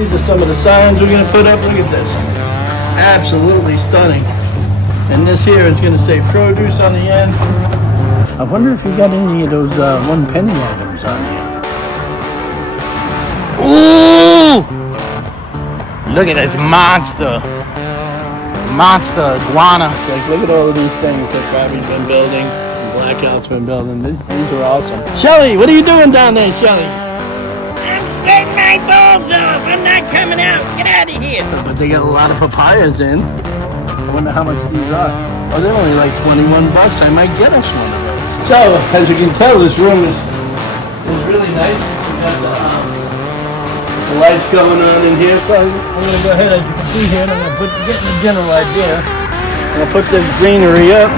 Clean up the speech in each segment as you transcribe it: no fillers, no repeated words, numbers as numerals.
These are some of the signs we're going to put up. Look at this. Absolutely stunning. And this here is going to say produce on the end. I wonder if you got any of those 1 penny items on here. Ooh! Look at this monster iguana. Like, look at all of these things that Robbie's been building and Blackout's been building. These are awesome. Shelly, what are you doing down there, Shelly? I'm sweating my balls off. I'm not coming out. Get out of here. But they got a lot of papayas in. I wonder how much these are. Oh, they're only like 21 bucks. I might get us one of those. So, as you can tell, this room is really nice. We got the lights going on in here. So I'm going to go ahead, as you can see here, and I'm going to get the general idea. I'm going to put this greenery up,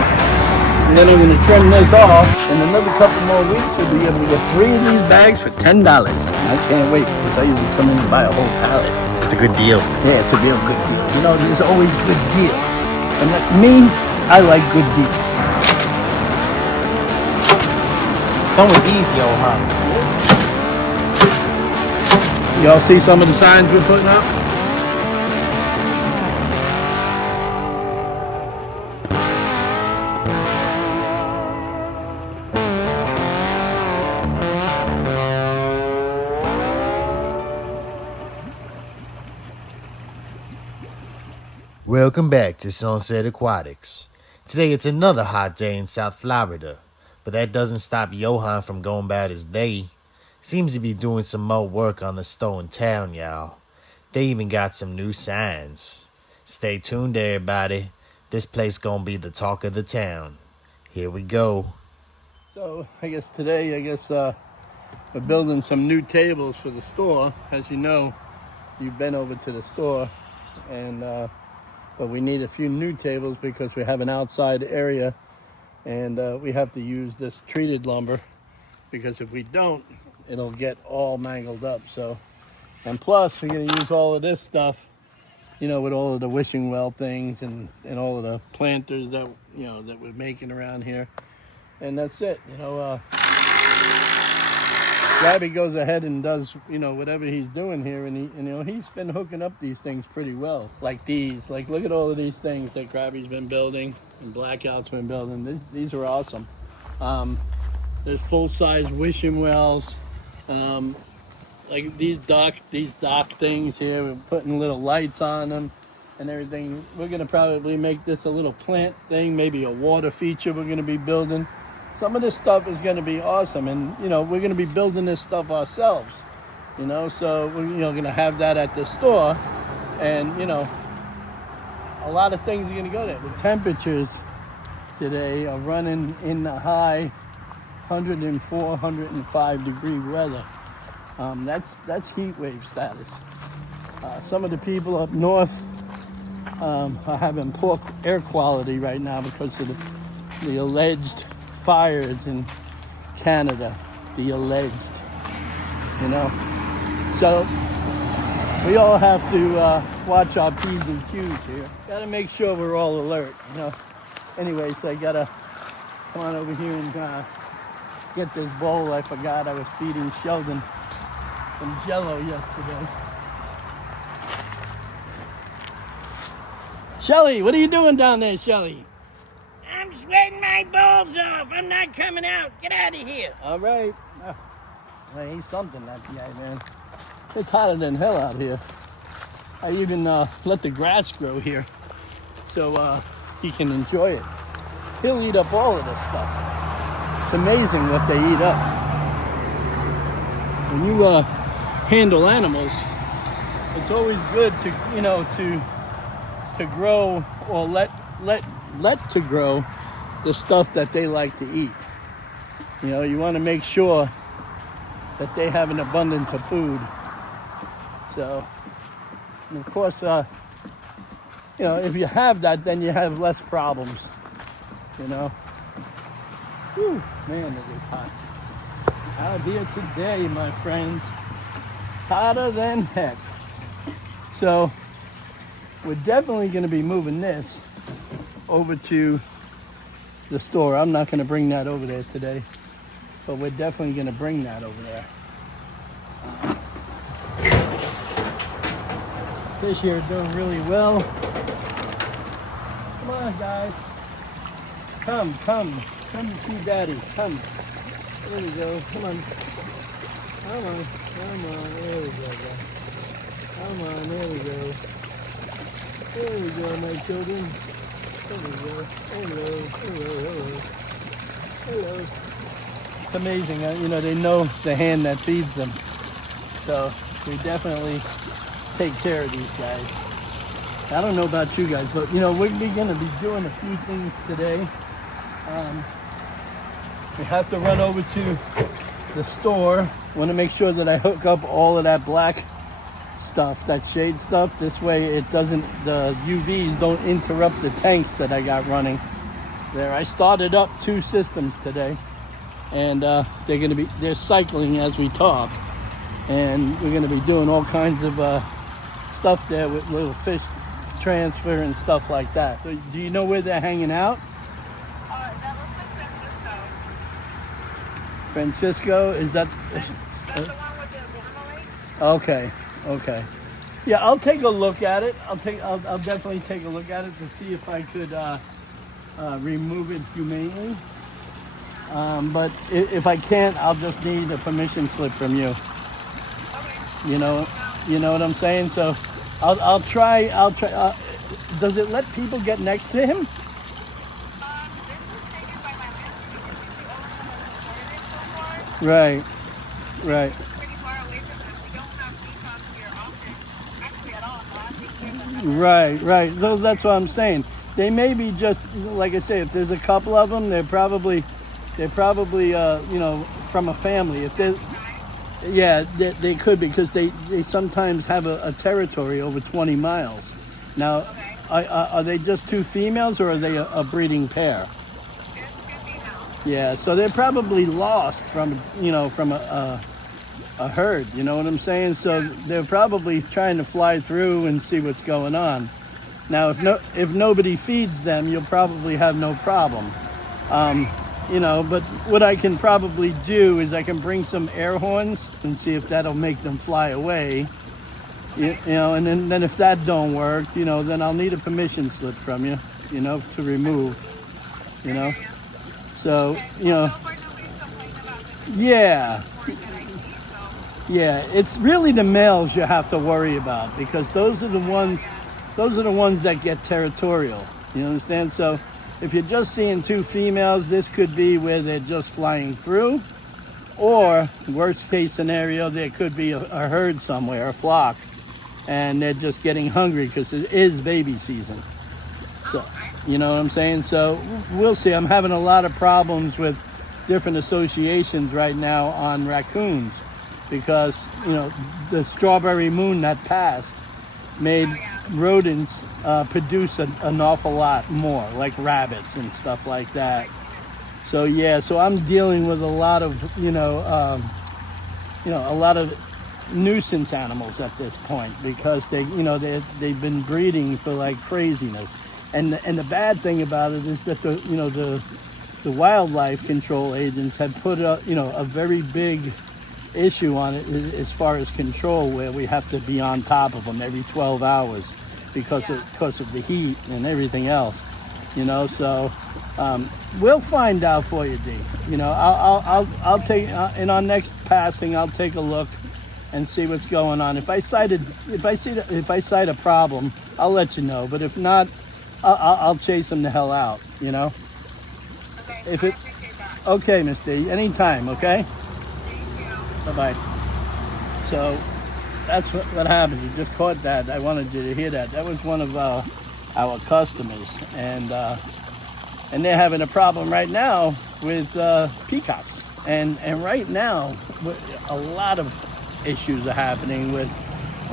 and then I'm going to trim this off. In another couple more weeks, you'll be able to get 3 of these bags for $10. I can't wait, because I usually come in and buy a whole pallet. It's a good deal. Yeah, it's a real good deal. You know, there's always good deals. And me, I like good deals. It's done with easy, old huh? Y'all see some of the signs we're putting up? Welcome back to Sunset Aquatics. Today it's another hot day in South Florida, but that doesn't stop Johan from going about his day. Seems to be doing some more work on the store in town, y'all. They even got some new signs. Stay tuned, everybody. This place gonna be the talk of the town. Here we go. So, I guess today, we're building some new tables for the store. As you know, you've been over to the store, and but we need a few new tables because we have an outside area, and we have to use this treated lumber, because if we don't, it'll get all mangled up. So, and plus we're going to use all of this stuff, you know, with all of the wishing well things and all of the planters that, you know, that we're making around here. And that's it. You know, Gabby goes ahead and does, you know, whatever he's doing here, and you know, he's been hooking up these things pretty well. Like these, like, look at all of these things that Gabby's been building and Blackout's been building. These are awesome. There's full-size wishing wells. Like these dock things here, we're putting little lights on them and everything. We're gonna probably make this a little plant thing, maybe a water feature we're gonna be building. Some of this stuff is gonna be awesome, and you know, we're gonna be building this stuff ourselves, you know, so we're, you know, gonna have that at the store, and you know, a lot of things are gonna go there. The temperatures today are running in the high 104, 105 degree weather. That's heat wave status. Some of the people up north are having poor air quality right now because of the alleged fires in Canada. The alleged, you know. So we all have to watch our P's and Q's here. Gotta make sure we're all alert, you know. Anyway, so I gotta come on over here and get this bowl. I forgot I was feeding Sheldon some Jello yesterday. Shelly, what are you doing down there, Shelly? I'm sweating my balls off. I'm not coming out. Get out of here. All right. I ate something that guy, man. It's hotter than hell out here. I even let the grass grow here so he can enjoy it. He'll eat up all of this stuff. It's amazing what they eat up. When you handle animals, it's always good to, you know, to grow or let to grow the stuff that they like to eat. You know, you want to make sure that they have an abundance of food. So, and of course, you know, if you have that, then you have less problems. You know. Whew, man, it is hot out here today, my friends. Hotter than heck. So we're definitely going to be moving this over to the store. I'm not going to bring that over there today, but we're definitely going to bring that over there. Fish here are doing really well. Come on, guys. Come to see Daddy. Come. There we go. Come on. Come on. There we go, guys. Come on, there we go. There we go, my children. There we go. Hello. It's amazing, you know, they know the hand that feeds them. So we definitely take care of these guys. I don't know about you guys, but you know, we're going to be doing a few things today. We have to run over to the store. Want to make sure that I hook up all of that black stuff, that shade stuff. This way it doesn't, the UVs don't interrupt the tanks that I got running there. I started up 2 systems today, and they're cycling as we talk, and we're going to be doing all kinds of stuff there with little fish transfer and stuff like that. So do you know where they're hanging out? That looks like Francisco, Francisco. is that? That's the one with the guano lake? Okay. Yeah, I'll take a look at it. I'll definitely take a look at it to see if I could remove it humanely. But if I can't, I'll just need a permission slip from you. Okay. You know what I'm saying? So I'll try. Does it let people get next to him? This was taken by my landscaper because the owner has reported it so far. Right. It's pretty far away from us. We don't have peacocks here often, actually at all. The last 8 years I've never. Right. That's what I'm saying. They may be just, like I say, if there's a couple of them, they're probably you know, from a family. If they, yeah, they could, because they sometimes have a territory over 20 miles. Now, Okay. are they just 2 females, or are they a breeding pair? It's 2 females. Yeah, so they're probably lost from a herd. You know what I'm saying? So they're probably trying to fly through and see what's going on. Now, if nobody feeds them, you'll probably have no problem. You know, but what I can probably do is I can bring some air horns and see if that'll make them fly away. You know, and then if that don't work, you know, then I'll need a permission slip from you, you know, to remove, you know. So, you know, So far nobody's complained about this yeah. more than I see, so. Yeah, it's really the males you have to worry about, because those are the ones that get territorial. You understand? So if you're just seeing 2 females, this could be where they're just flying through, or worst case scenario, there could be a herd somewhere, a flock, and they're just getting hungry because it is baby season. So, you know what I'm saying? So we'll see. I'm having a lot of problems with different associations right now on raccoons, because, you know, the strawberry moon that passed made rodents produce an awful lot more, like rabbits and stuff like that. So yeah, so I'm dealing with a lot of a lot of nuisance animals at this point, because they've been breeding for like craziness. And the bad thing about it is that the wildlife control agents have put a very big issue on it as far as control, where we have to be on top of them every 12 hours because of the heat and everything else, you know. So we'll find out for you, D. You know, I'll take in our next passing, I'll take a look and see what's going on. If I sight a problem, I'll let you know. But if not, I'll chase them the hell out, you know. Okay, If I it appreciate that. okay, Miss D, anytime, okay. Thank you. Bye-bye. So that's what happened. You just caught that. I wanted you to hear that. That was one of our customers, and they're having a problem right now with peacocks. And right now, a lot of issues are happening with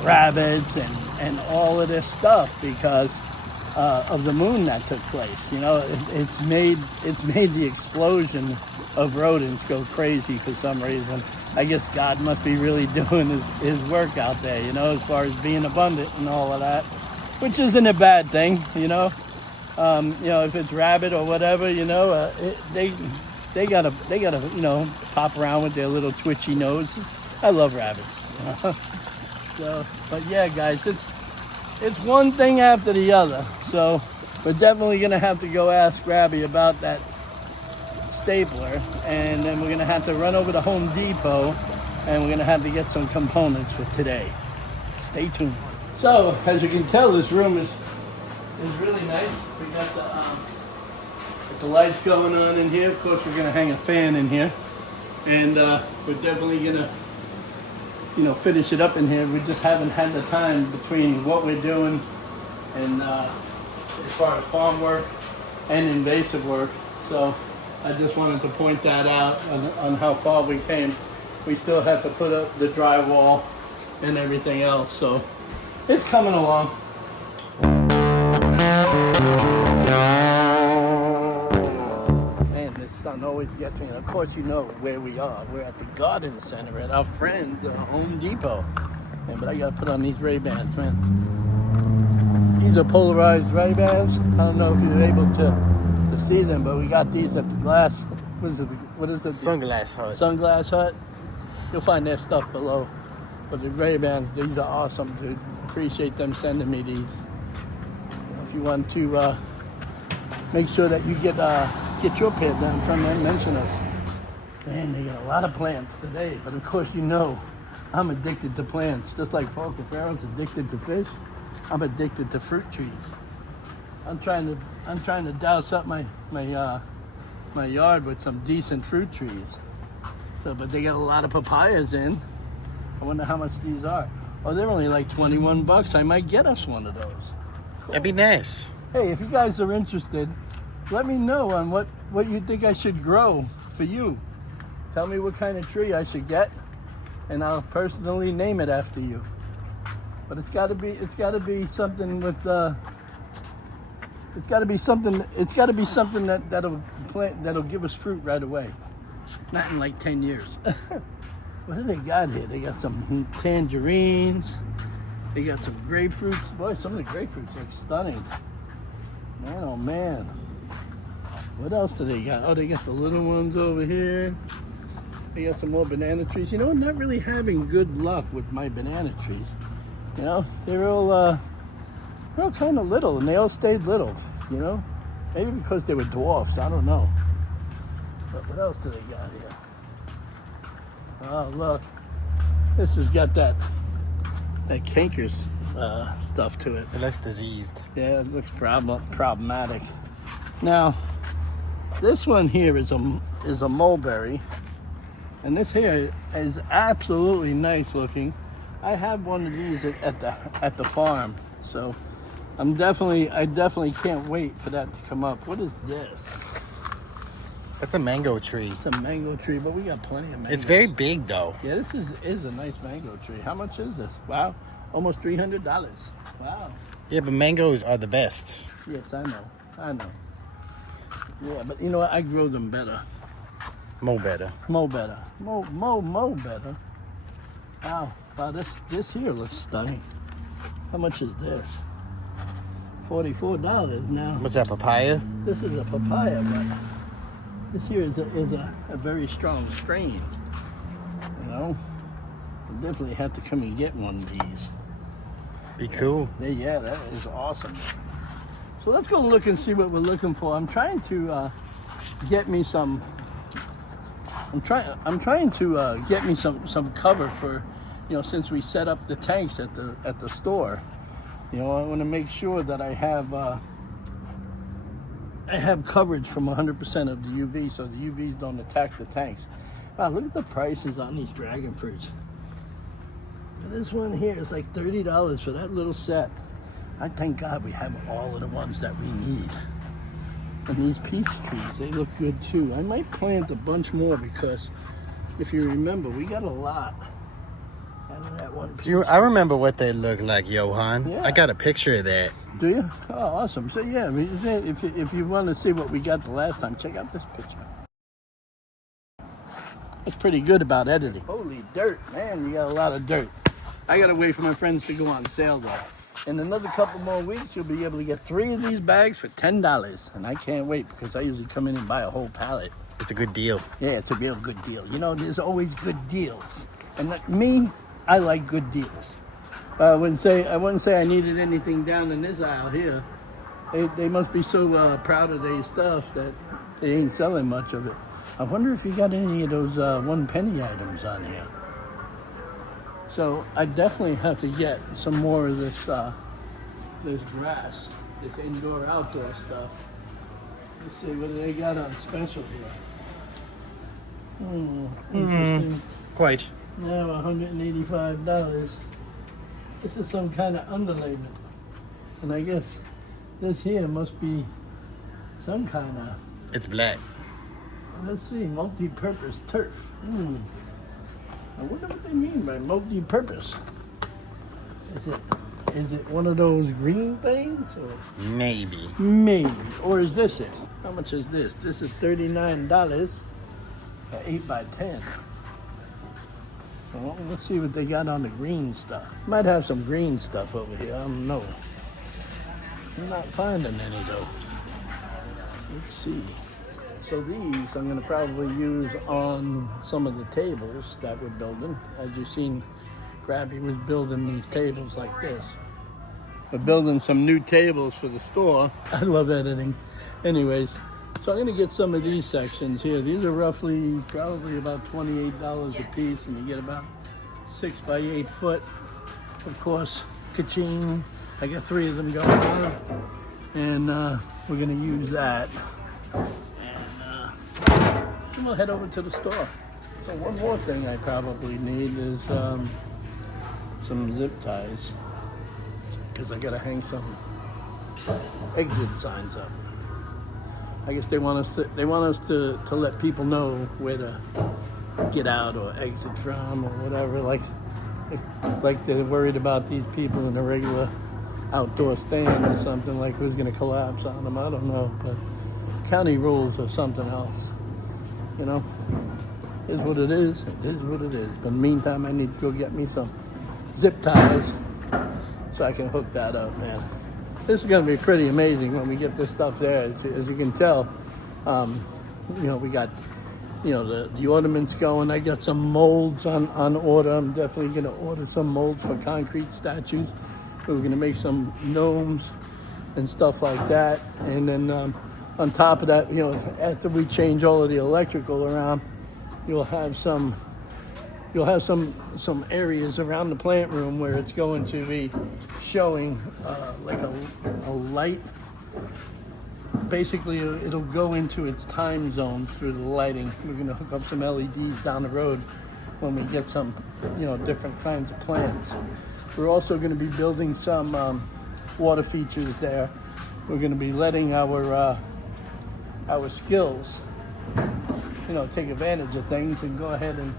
rabbits and all of this stuff because of the moon that took place. You know, it's made the explosion of rodents go crazy for some reason. I guess God must be really doing his work out there, you know, as far as being abundant and all of that, which isn't a bad thing, you know. You know, if it's rabbit or whatever, you know, they gotta you know, pop around with their little twitchy noses. I love rabbits. You know? So, but yeah, guys, it's one thing after the other. So we're definitely gonna have to go ask Grabby about that stapler, and then we're gonna have to run over to Home Depot, and we're gonna have to get some components for today. Stay tuned. So as you can tell, this room is really nice. We got the lights going on in here. Of course, we're gonna hang a fan in here, and we're definitely gonna, you know, finish it up in here. We just haven't had the time between what we're doing and as far as farm work and invasive work. So I just wanted to point that out on how far we came. We still have to put up the drywall and everything else. So it's coming along. Man, this sun always gets me. And of course, you know where we are. We're at the garden center at our friends Home Depot. Man, but I gotta put on these Ray-Bans, man. These are polarized Ray-Bans. I don't know if you're able to see them, but we got these at the glass. What is it? Sunglass Hut. Sunglass Hut. You'll find their stuff below. But the Ray-Bans, these are awesome, dude. Appreciate them sending me these. If you want to make sure that you get your pair done from them, mention us. Man, they got a lot of plants today, but of course you know I'm addicted to plants. Just like Paul Cafaro's addicted to fish, I'm addicted to fruit trees. I'm trying to douse up my yard with some decent fruit trees. So, but they got a lot of papayas in. I wonder how much these are. Oh, they're only like 21 bucks. I might get us one of those. Cool. That'd be nice. Hey, if you guys are interested, let me know on what you think I should grow for you. Tell me what kind of tree I should get, and I'll personally name it after you. But it's got to be something with it's got to be something that'll give us fruit right away. Not in like 10 years. What do they got here? They got some tangerines. They got some grapefruits. Boy, some of the grapefruits look stunning. Man, oh man. What else do they got? Oh, they got the little ones over here. They got some more banana trees. You know, I'm not really having good luck with my banana trees. You know, they're all kind of little, and they all stayed little, you know? Maybe because they were dwarfs, I don't know. But what else do they got here? Oh, look. This has got that cankers stuff to it. It looks diseased. Yeah, it looks problematic. Now, this one here is a mulberry, and this here is absolutely nice looking. I have one of these at the farm, so I definitely can't wait for that to come up. What is this? That's a mango tree. It's a mango tree, but we got plenty of mangoes. It's very big though. Yeah, this is a nice mango tree. How much is this? Wow, almost $300. Wow. Yeah, but mangoes are the best. Yes, I know. Yeah, but you know what? I grow them better. Mo better. Mo better. Wow, this here looks stunning. How much is this? $44 now. What's that, papaya? This is a papaya, but this here is a very strong strain. You know, we'll definitely have to come and get one of these. Be cool. Yeah, that is awesome. So let's go look and see what we're looking for. I'm trying to get me some. I'm trying to get me some cover for, you know, since we set up the tanks at the store. You know, I want to make sure that I have coverage from 100% of the UV, so the UVs don't attack the tanks. Wow, look at the prices on these dragon fruits. And this one here is like $30 for that little set. I thank God we have all of the ones that we need. And these peach trees, they look good too. I might plant a bunch more because if you remember, we got a lot out of that one peach. I remember what they look like, Johan. Yeah. I got a picture of that. Do you? Oh, awesome. So yeah, I mean, if you want to see what we got the last time, check out this picture. It's pretty good about editing. Holy dirt, man, you got a lot of dirt. I gotta wait for my friends to go on sale though. In another couple more weeks, you'll be able to get 3 of these bags for $10. And I can't wait because I usually come in and buy a whole pallet. It's a good deal. Yeah, it's a real good deal. You know, there's always good deals. And me, I like good deals. I wouldn't say I needed anything down in this aisle here. They must be so proud of their stuff that they ain't selling much of it. I wonder if you got any of those 1 penny items on here. So I definitely have to get some more of this grass, this indoor outdoor stuff. Let's see what they got on special here. Interesting. Quite. Now $185. This is some kind of underlayment, and I guess this here must be some kind of. It's black. Let's see, multi-purpose turf. I wonder what they mean by multi-purpose. Is it one of those green things? Or? Maybe. Maybe. Or is this it? How much is this? This is $39 for 8 by 10. Well, let's see what they got on the green stuff. Might have some green stuff over here. I don't know. I'm not finding any though. Let's see. So these I'm going to probably use on some of the tables that we're building. As you've seen, Krabby was building these tables like this. We're building some new tables for the store. I love editing. Anyways, so I'm going to get some of these sections here. These are roughly probably about $28 a piece, and you get about 6 by 8 foot. Of course, ka-ching. I got 3 of them going on, and we're going to use that. And we'll head over to the store. So one more thing I probably need is some zip ties, because I got to hang some exit signs up. I guess they want us to let people know where to get out or exit from or whatever. Like they're worried about these people in a regular outdoor stand or something, like who's going to collapse on them. I don't know, but county rules or something else. You know, it is what it is. It is what it is. But in the meantime, I need to go get me some zip ties so I can hook that up, man. This is going to be pretty amazing when we get this stuff there. As you can tell, you know, we got, you know, the ornaments going. I got some molds on order. I'm definitely going to order some molds for concrete statues. So we're going to make some gnomes and stuff like that. And then on top of that, you know, after we change all of the electrical around, you'll have some areas around the plant room where it's going to be showing like a light. Basically, it'll go into its time zone through the lighting. We're going to hook up some LEDs down the road when we get some, you know, different kinds of plants. We're also going to be building some water features there. We're going to be letting our skills, you know, take advantage of things and go ahead and,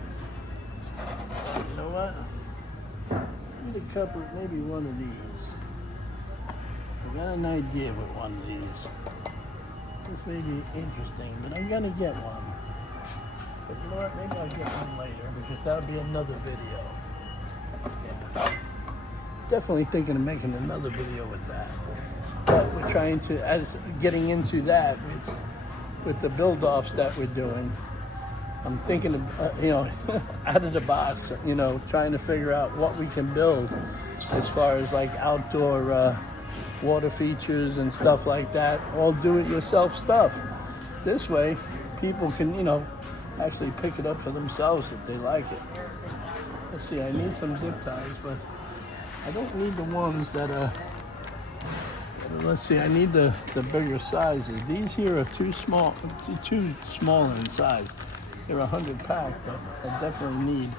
you know what? Need a couple, maybe one of these. I got an idea with one of these. This may be interesting, but I'm gonna get one. But you know what? Maybe I'll get one later because that'll be another video. Yeah. Definitely thinking of making another video with that. But we're trying to, as getting into that with the build-offs that we're doing. I'm thinking of, you know, out of the box, you know, trying to figure out what we can build as far as like outdoor water features and stuff like that, all do-it-yourself stuff. This way, people can, you know, actually pick it up for themselves if they like it. Let's see, I need some zip ties, but I don't need the ones that are, let's see, I need the bigger sizes. These here are too small in size. They're 100 pack, but I definitely need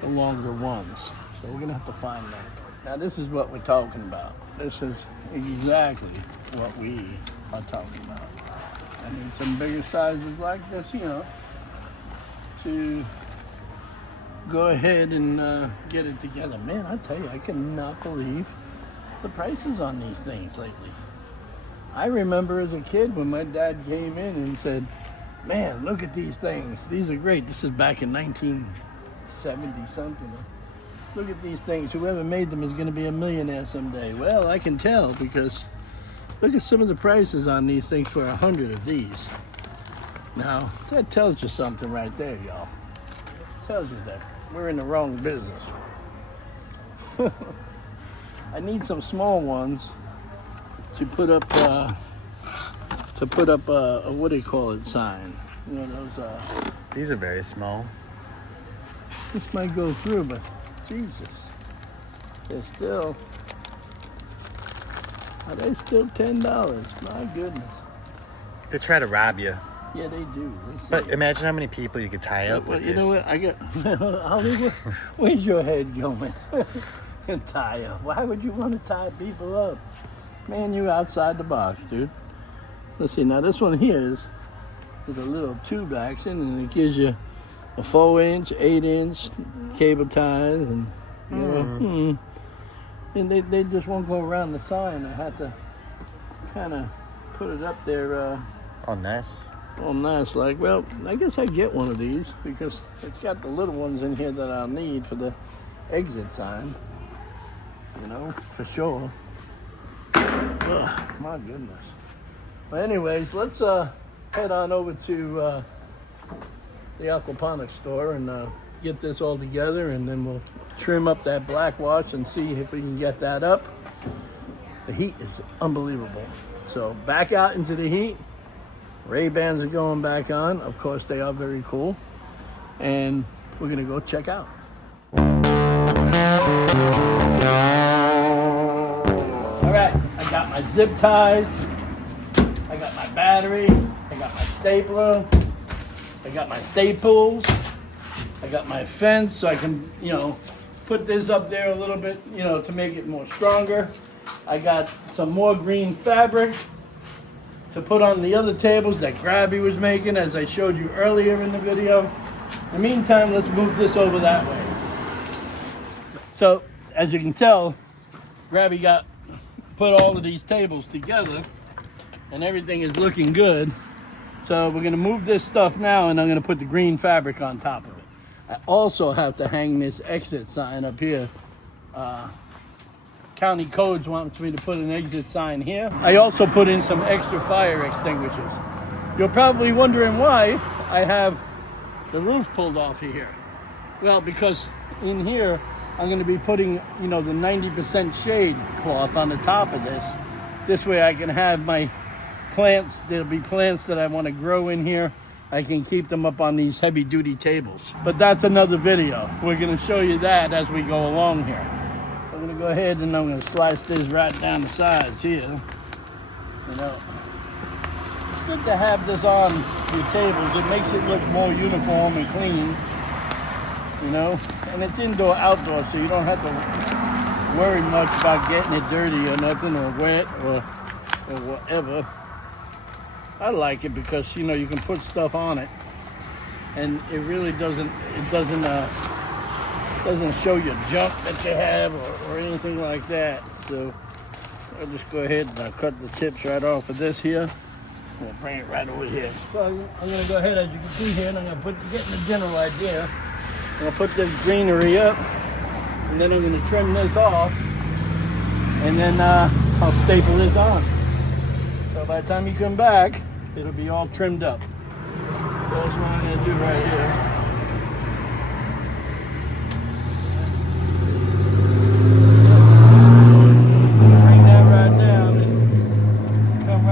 the longer ones. So we're gonna have to find that. Now this is what we're talking about. This is exactly what we are talking about. I need some bigger sizes like this, you know, to go ahead and get it together. Man, I tell you, I cannot believe the prices on these things lately. I remember as a kid when my dad came in and said, man, look at these things. These are great. This is back in 1970 something. Look at these things. Whoever made them is going to be a millionaire someday. Well, I can tell because look at some of the prices on these things for 100 of these. Now, that tells you something right there, y'all. Tells you that we're in the wrong business. I need some small ones to put up a what do you call it sign? You know those. These are very small. This might go through, but Jesus, they're still. Are they still $10? My goodness. They try to rob you. Yeah, they do. But imagine how many people you could tie up with you this. know what? I got. Hollywood, where's your head going? And tie up. Why would you want to tie people up? Man, you outside the box, dude. Let's see. Now this one here is with a little tube action, and it gives you a 4-inch, 8-inch cable ties, and you know, and they just won't go around the sign. I had to kind of put it up there. Oh, nice. All nice, like, well, I guess I get one of these because it's got the little ones in here that I'll need for the exit sign. You know, for sure. Ugh, my goodness. But anyways, let's head on over to the Aquaponics store and get this all together, and then we'll trim up that black watch and see if we can get that up. The heat is unbelievable. So back out into the heat. Ray-Bans are going back on. Of course, they are very cool. And we're gonna go check out. All right, I got my zip ties. I got my battery. I got my stapler. I got my staples. I got my fence so I can, you know, put this up there a little bit, you know, to make it more stronger. I got some more green fabric to put on the other tables that Grabby was making, as I showed you earlier in the video. In the meantime, let's move this over that way. So, as you can tell, Grabby put all of these tables together, and everything is looking good. So we're gonna move this stuff now, and I'm gonna put the green fabric on top of it. I also have to hang this exit sign up here. County codes wants me to put an exit sign here. I also put in some extra fire extinguishers. You're probably wondering why I have the roof pulled off here. Well, because in here, I'm gonna be putting, you know, the 90% shade cloth on the top of this. This way I can have my plants, there'll be plants that I wanna grow in here. I can keep them up on these heavy duty tables. But that's another video. We're gonna show you that as we go along here. I'm gonna go ahead and I'm gonna slice this right down the sides here. You know, it's good to have this on your tables. It makes it look more uniform and clean, you know. And it's indoor, outdoor, so you don't have to worry much about getting it dirty or nothing, or wet or whatever. I like it because, you know, you can put stuff on it, and it really doesn't show your junk that you have or anything like that. So I'll just go ahead and cut the tips right off of this here. I'm gonna bring it right over here. So I'm gonna go ahead, as you can see here, and I'm gonna get the general idea. I'm gonna put this greenery up, and then I'm gonna trim this off, and then I'll staple this on. So by the time you come back, it'll be all trimmed up. So that's what I'm gonna do right here.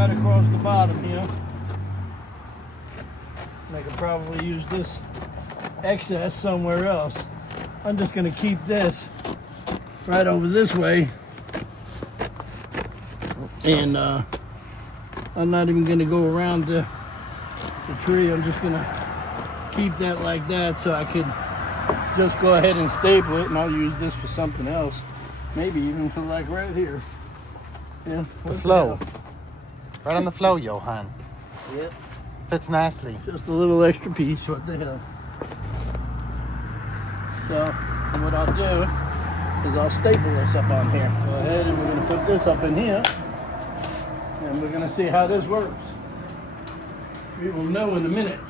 Across the bottom here. And I could probably use this excess somewhere else. I'm just going to keep this right over this way. And I'm not even going to go around the tree. I'm just going to keep that like that, so I could just go ahead and staple it, and I'll use this for something else. Maybe even for like right here. Yeah. The flow. Right on the flow, Johan. Yep. Fits nicely. Just a little extra piece, what the hell. So, what I'll do is I'll staple this up on here. Go ahead, and we're going to put this up in here. And we're going to see how this works. We will know in a minute.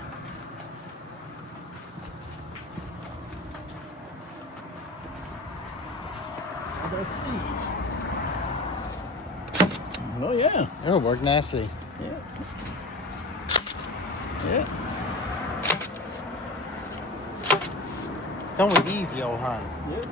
Let's see. Oh yeah. It'll work nicely. Yeah. Yeah. It's done with ease, Johan. Yeah.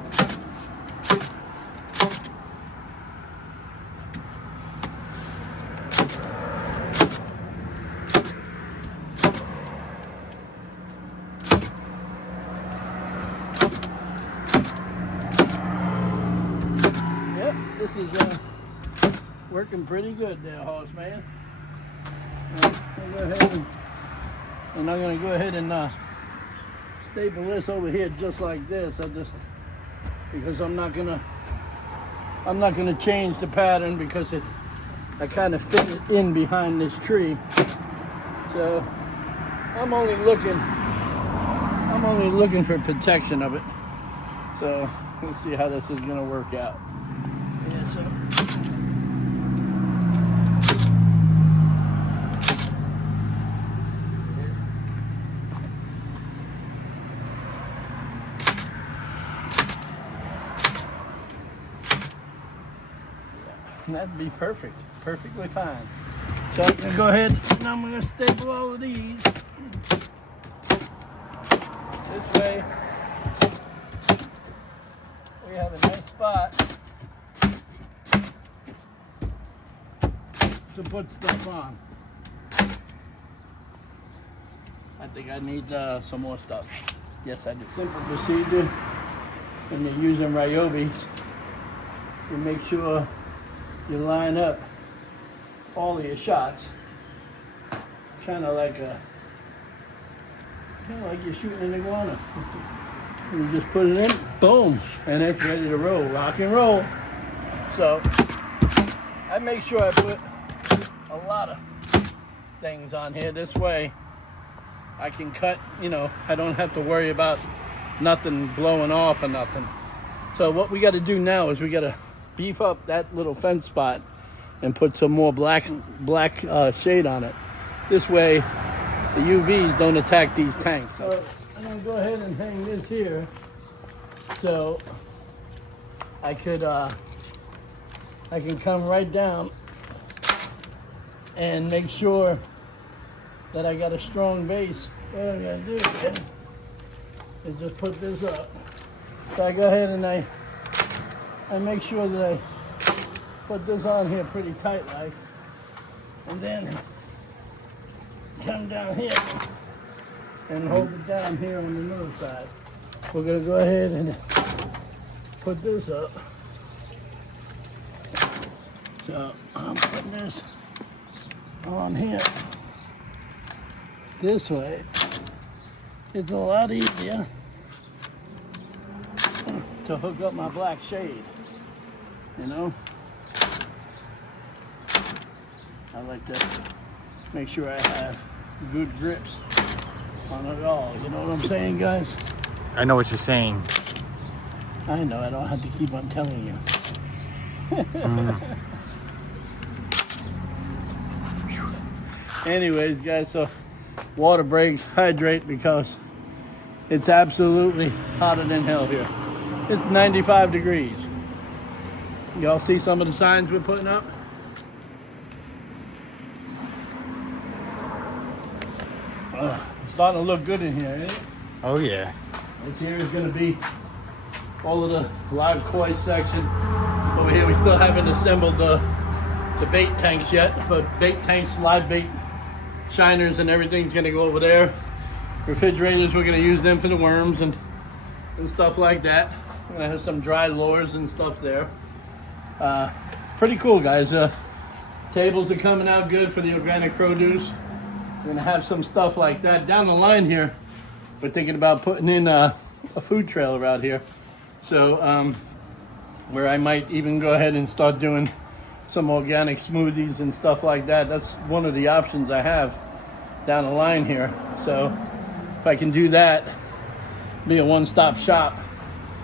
this is working pretty good there, horse man. I'll go ahead and I'm gonna go ahead and staple this over here just like this. Because I'm not gonna change the pattern because I kind of fit it in behind this tree. So I'm only looking for protection of it. So let's see how this is gonna work out. Yeah, so that'd be perfectly fine. So I'm gonna go ahead and I'm gonna staple all of these this way. We have a nice spot to put stuff on. I think I need some more stuff. Yes, I do. Simple procedure when you're using Ryobi. You make sure you line up all of your shots, kind of like you're shooting an iguana. You just put it in, boom, and it's ready to roll, rock and roll. So I make sure I put a lot of things on here. This way I can cut, I don't have to worry about nothing blowing off or nothing. So what we got to do now is we got to beef up that little fence spot and put some more black shade on it. This way the UVs don't attack these tanks. So I'm gonna go ahead and hang this here so I can come right down and make sure that I got a strong base. What I'm gonna do is just put this up. So I go ahead and I make sure that I put this on here pretty tight like, and then come down here and hold it down here on the middle side. We're gonna go ahead and put this up. So I'm putting this on here. This way, it's a lot easier to hook up my black shade. I like to make sure I have good grips on it all. You know what I'm saying, guys? I know what you're saying. I know, I don't have to keep on telling you. Anyways, guys, so water break, hydrate, because it's absolutely hotter than hell here. It's 95 degrees. Y'all see some of the signs we're putting up? It's starting to look good in here, ain't it? Oh yeah. This here is going to be all of the live koi section. Over here we still haven't assembled the bait tanks yet, but bait tanks, live bait shiners and everything's going to go over there. Refrigerators, we're going to use them for the worms and stuff like that. We're going to have some dry lures and stuff there. Pretty cool, guys. Tables are coming out good for the organic produce. We're gonna have some stuff like that down the line here. We're thinking about putting in a food trailer out here, so where I might even go ahead and start doing some organic smoothies and stuff like that. That's one of the options I have down the line here. So if I can do that, be a one-stop shop,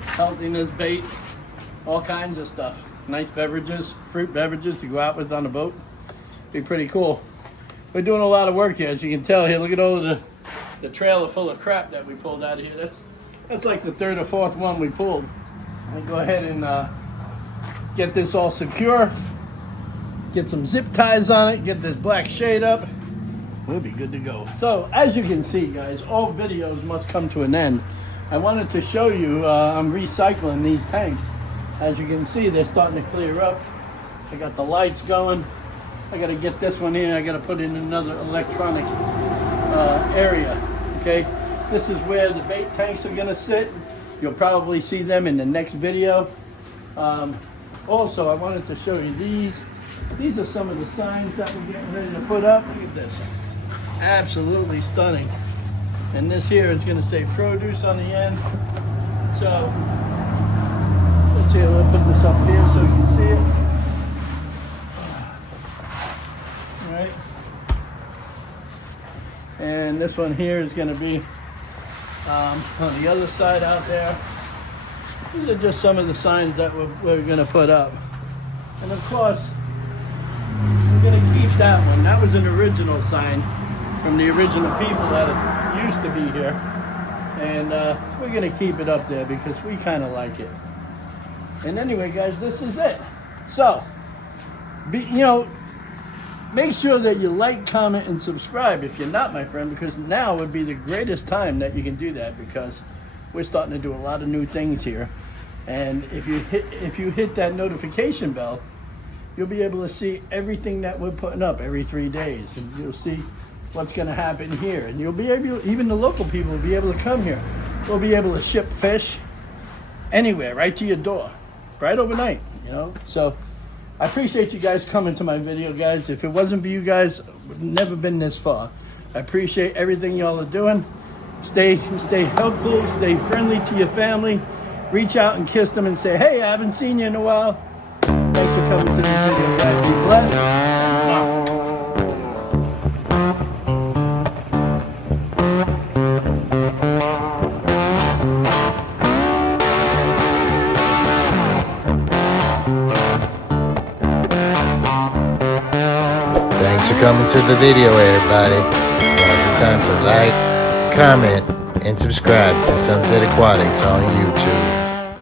healthiness, bait, all kinds of stuff. Nice beverages, fruit beverages to go out with on the boat. Be pretty cool. We're doing a lot of work here, as you can tell here. Look at all of the trailer full of crap that we pulled out of here. That's like the third or fourth one we pulled. I'm gonna go ahead and get this all secure, get some zip ties on it, get this black shade up. We'll be good to go. So as you can see, guys, all videos must come to an end. I wanted to show you I'm recycling these tanks. As you can see, they're starting to clear up. I got the lights going. I got to get this one in. I got to put in another electronic area. Okay, this is where the bait tanks are going to sit. You'll probably see them in the next video. Also, I wanted to show you these. These are some of the signs that we're getting ready to put up. Look at this. Absolutely stunning. And this here is going to say produce on the end. So, let's see, we'll put this up here so you can see it. All right. And this one here is going to be on the other side out there. These are just some of the signs that we're going to put up. And of course, we're going to keep that one. That was an original sign from the original people that used to be here. And we're going to keep it up there because we kind of like it. And anyway, guys, this is it. So, make sure that you like, comment, and subscribe if you're not my friend, because now would be the greatest time that you can do that, because we're starting to do a lot of new things here. And if you hit that notification bell, you'll be able to see everything that we're putting up every 3 days, and you'll see what's going to happen here. And you'll be able, even the local people will be able to come here. We'll be able to ship fish anywhere, right to your door, right overnight, So I appreciate you guys coming to my video, guys. If it wasn't for you guys, I would never been this far. I appreciate everything y'all are doing. Stay helpful, stay friendly to your family. Reach out and kiss them and say, hey, I haven't seen you in a while. Thanks for coming to this video, guys. Be blessed. Thanks for coming to the video, everybody. Now's the time to like, comment, and subscribe to Sunset Aquatics on YouTube.